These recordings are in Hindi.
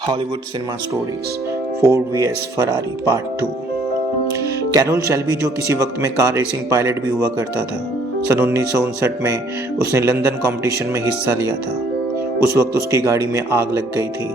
Hollywood cinema stories Ford vs Ferrari part 2। Carroll Shelby जो किसी वक्त में कार रेसिंग पायलट भी हुआ करता था, सन 1959 में उसने लंदन कंपटीशन में हिस्सा लिया था। उस वक्त उसकी गाड़ी में आग लग गई थी,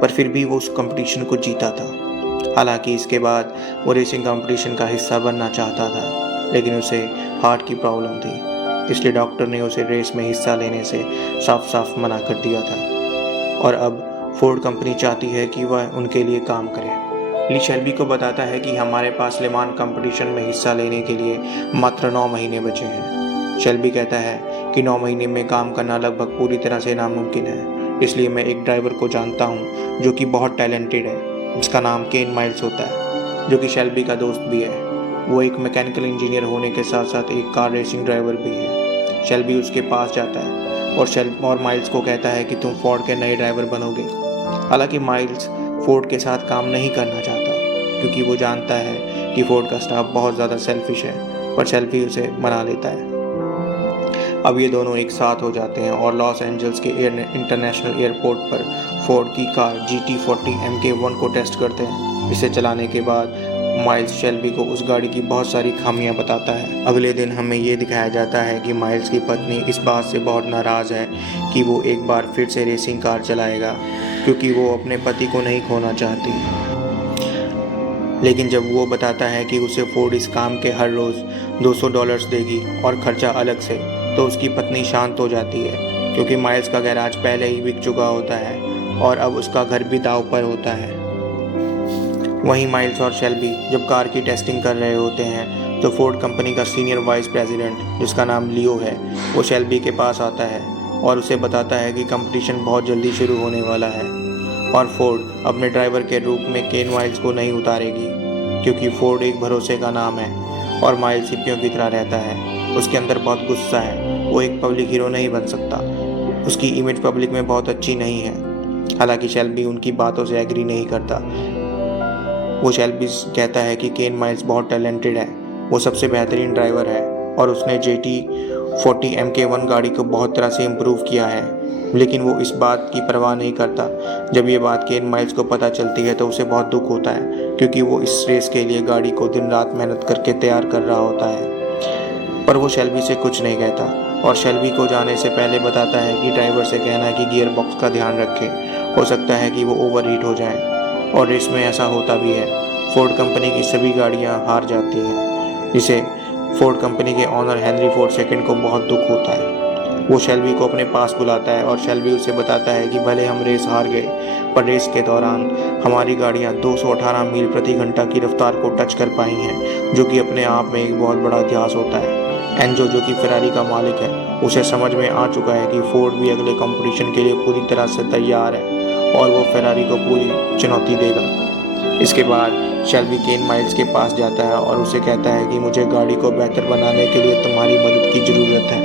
पर फिर भी वो उस कंपटीशन को जीता था। हालांकि इसके बाद वो रेसिंग कंपटीशन का हिस्सा बनना चाहता था, लेकिन उसे हार्ट की प्रॉब्लम थी, इसलिए डॉक्टर ने उसे रेस में हिस्सा लेने से साफ साफ मना कर दिया था। और अब फोर्ड कंपनी चाहती है कि वह उनके लिए काम करे। ली शेल्बी को बताता है कि हमारे पास लेमान कंपटीशन में हिस्सा लेने के लिए मात्र 9 महीने बचे हैं। शेल्बी कहता है कि 9 महीने में काम करना लगभग पूरी तरह से नामुमकिन है, इसलिए मैं एक ड्राइवर को जानता हूँ जो कि बहुत टैलेंटेड है, जिसका नाम केन माइल्स होता है, जो कि शेल्बी का दोस्त भी है। वो एक मैकेनिकल इंजीनियर होने के साथ साथ एक कार रेसिंग ड्राइवर भी है। शेल्बी उसके पास जाता है और माइल्स को कहता है कि तुम फोर्ड के नए ड्राइवर बनोगे। हालांकि माइल्स फोर्ड के साथ काम नहीं करना चाहता, क्योंकि वो जानता है कि फोर्ड का स्टाफ बहुत ज़्यादा सेल्फिश है, पर शेल्बी उसे मना लेता है। अब ये दोनों एक साथ हो जाते हैं और लॉस एंजल्स के इंटरनेशनल एयरपोर्ट पर फोर्ड की कार GT40 MK1 को टेस्ट करते हैं। इसे चलाने के बाद माइल्स शेल्बी को उस गाड़ी की बहुत सारी खामियां बताता है। अगले दिन हमें ये दिखाया जाता है कि माइल्स की पत्नी इस बात से बहुत नाराज़ है कि वो एक बार फिर से रेसिंग कार चलाएगा, क्योंकि वो अपने पति को नहीं खोना चाहती। लेकिन जब वो बताता है कि उसे फोर्ड इस काम के हर रोज़ $200 देगी और खर्चा अलग से, तो उसकी पत्नी शांत हो जाती है, क्योंकि माइल्स का गैराज पहले ही बिक चुका होता है और अब उसका घर भी दांव पर होता है। वहीं माइल्स और शेल्बी जब कार की टेस्टिंग कर रहे होते हैं, तो फोर्ड कंपनी का सीनियर वाइस प्रेसिडेंट, जिसका नाम लियो है, वो शेल्बी के पास आता है और उसे बताता है कि कंपटीशन बहुत जल्दी शुरू होने वाला है और फोर्ड अपने ड्राइवर के रूप में केन माइल्स को नहीं उतारेगी, क्योंकि फोर्ड एक भरोसे का नाम है और माइल्स हिप्पियों की तरह रहता है। उसके अंदर बहुत गुस्सा है, वो एक पब्लिक हीरो नहीं बन सकता, उसकी इमेज पब्लिक में बहुत अच्छी नहीं है। हालांकि शेल्बी उनकी बातों से एग्री नहीं करता। वो शेल्बी कहता है कि केन माइल्स बहुत टैलेंटेड है, वो सबसे बेहतरीन ड्राइवर है और उसने GT40 MK1 गाड़ी को बहुत तरह से इम्प्रूव किया है, लेकिन वो इस बात की परवाह नहीं करता। जब ये बात केन माइल्स को पता चलती है तो उसे बहुत दुख होता है, क्योंकि वो इस रेस के लिए गाड़ी को दिन रात मेहनत करके तैयार कर रहा होता है। पर वो शेल्बी से कुछ नहीं कहता और शेल्बी को जाने से पहले बताता है कि ड्राइवर से कहना है कि गियर बॉक्स का ध्यान रखे, हो सकता है कि वो ओवरहीट हो जाए। और रेस में ऐसा होता भी है। फोर्ड कंपनी की सभी गाड़ियां हार जाती हैं, जिसे फोर्ड कंपनी के ऑनर हेनरी फोर्ड सेकंड को बहुत दुख होता है। वो शेल्बी को अपने पास बुलाता है और शेल्बी उसे बताता है कि भले हम रेस हार गए, पर रेस के दौरान हमारी गाड़ियां 218 मील प्रति घंटा की रफ्तार को टच कर पाई हैं, जो कि अपने आप में एक बहुत बड़ा इतिहास होता है। एंजो, जो कि फेरारी का मालिक है, उसे समझ में आ चुका है कि फोर्ड भी अगले कंपटीशन के लिए पूरी तरह से तैयार है और वो फेरारी को पूरी चुनौती देगा। इसके बाद शेल्बी केन माइल्स के पास जाता है और उसे कहता है कि मुझे गाड़ी को बेहतर बनाने के लिए तुम्हारी मदद की ज़रूरत है।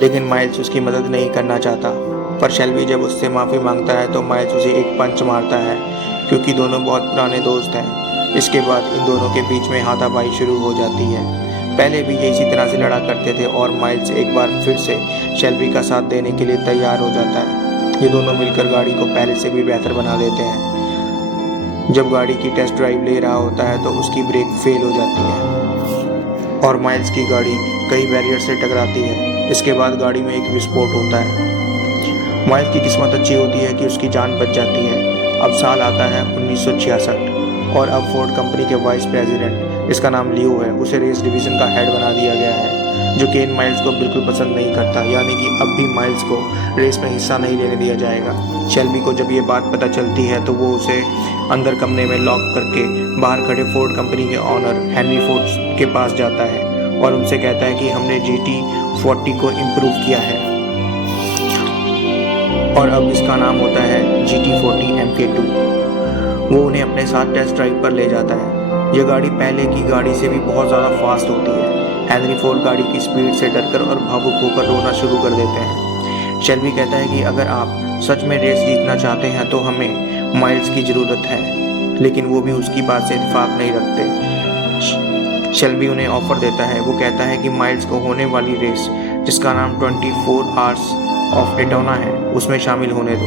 लेकिन माइल्स उसकी मदद नहीं करना चाहता, पर शेल्बी जब उससे माफ़ी मांगता है तो माइल्स उसे एक पंच मारता है, क्योंकि दोनों बहुत पुराने दोस्त हैं। इसके बाद इन दोनों के बीच में हाथापाई शुरू हो जाती है। पहले भी ये इसी तरह से लड़ा करते थे और माइल्स एक बार फिर से शेल्बी का साथ देने के लिए तैयार हो जाता है। ये दोनों मिलकर गाड़ी को पहले से भी बेहतर बना देते हैं। जब गाड़ी की टेस्ट ड्राइव ले रहा होता है तो उसकी ब्रेक फेल हो जाती है और माइल्स की गाड़ी कई बैरियर से टकराती है। इसके बाद गाड़ी में एक विस्फोट होता है। माइल्स की किस्मत अच्छी होती है कि उसकी जान बच जाती है। अब साल आता है 1966 और अब फोर्ड कंपनी के वाइस प्रेसिडेंट, जिसका नाम लियो है, उसे रेस डिवीज़न का हेड बना दिया गया है, जो केन माइल्स को बिल्कुल पसंद नहीं करता। यानी कि अब भी माइल्स को रेस में हिस्सा नहीं लेने दिया जाएगा। शेल्बी को जब ये बात पता चलती है तो वो उसे अंदर कमरे में लॉक करके बाहर खड़े फोर्ड कंपनी के ऑनर हेनरी फोर्ड के पास जाता है और उनसे कहता है कि हमने GT40 को इम्प्रूव किया है और अब इसका नाम होता है GT40 MK2। वो उन्हें अपने साथ टेस्ट ड्राइव पर ले जाता है। यह गाड़ी पहले की गाड़ी से भी बहुत ज़्यादा फास्ट होती है। हेनरी फोर्ड गाड़ी की स्पीड से डरकर और भावुक होकर रोना शुरू कर देते हैं। शेल्बी कहता है कि अगर आप सच में रेस जीतना चाहते हैं तो हमें माइल्स की ज़रूरत है, लेकिन वो भी उसकी बात से इत्तेफाक नहीं रखते। शेल्बी उन्हें ऑफर देता है। वो कहता है कि माइल्स को होने वाली रेस, जिसका नाम 24 आवर्स ऑफ डेटोना है उसमें शामिल होने दो।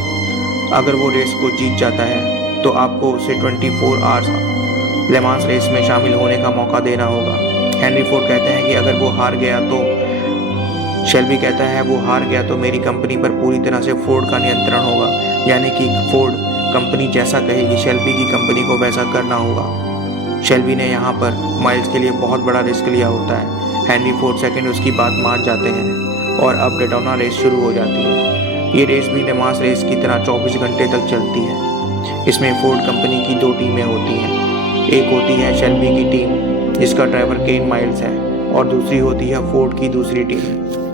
अगर वो रेस को जीत जाता है तो आपको उसे 24 आवर्स ले मांस रेस में शामिल होने का मौका देना होगा। हेनरी फोर्ड कहते हैं कि अगर वो हार गया तो शेल्बी कहता है वो हार गया तो मेरी कंपनी पर पूरी तरह से फोर्ड का नियंत्रण होगा, यानी कि फोर्ड कंपनी जैसा कहेगी शेल्बी की कंपनी को वैसा करना होगा। शेल्बी ने यहाँ पर माइल्स के लिए बहुत बड़ा रिस्क लिया होता है। हेनरी फोर्ड सेकंड उसकी बात मान जाते हैं और अब डेटोना रेस शुरू हो जाती है। ये रेस भी ले मांस रेस की तरह 24 घंटे तक चलती है। इसमें फोर्ड कंपनी की 2 टीमें होती हैं। एक होती है शेल्बी की टीम जिसका ड्राइवर केन माइल्स है और दूसरी होती है फोर्ड की दूसरी टीम।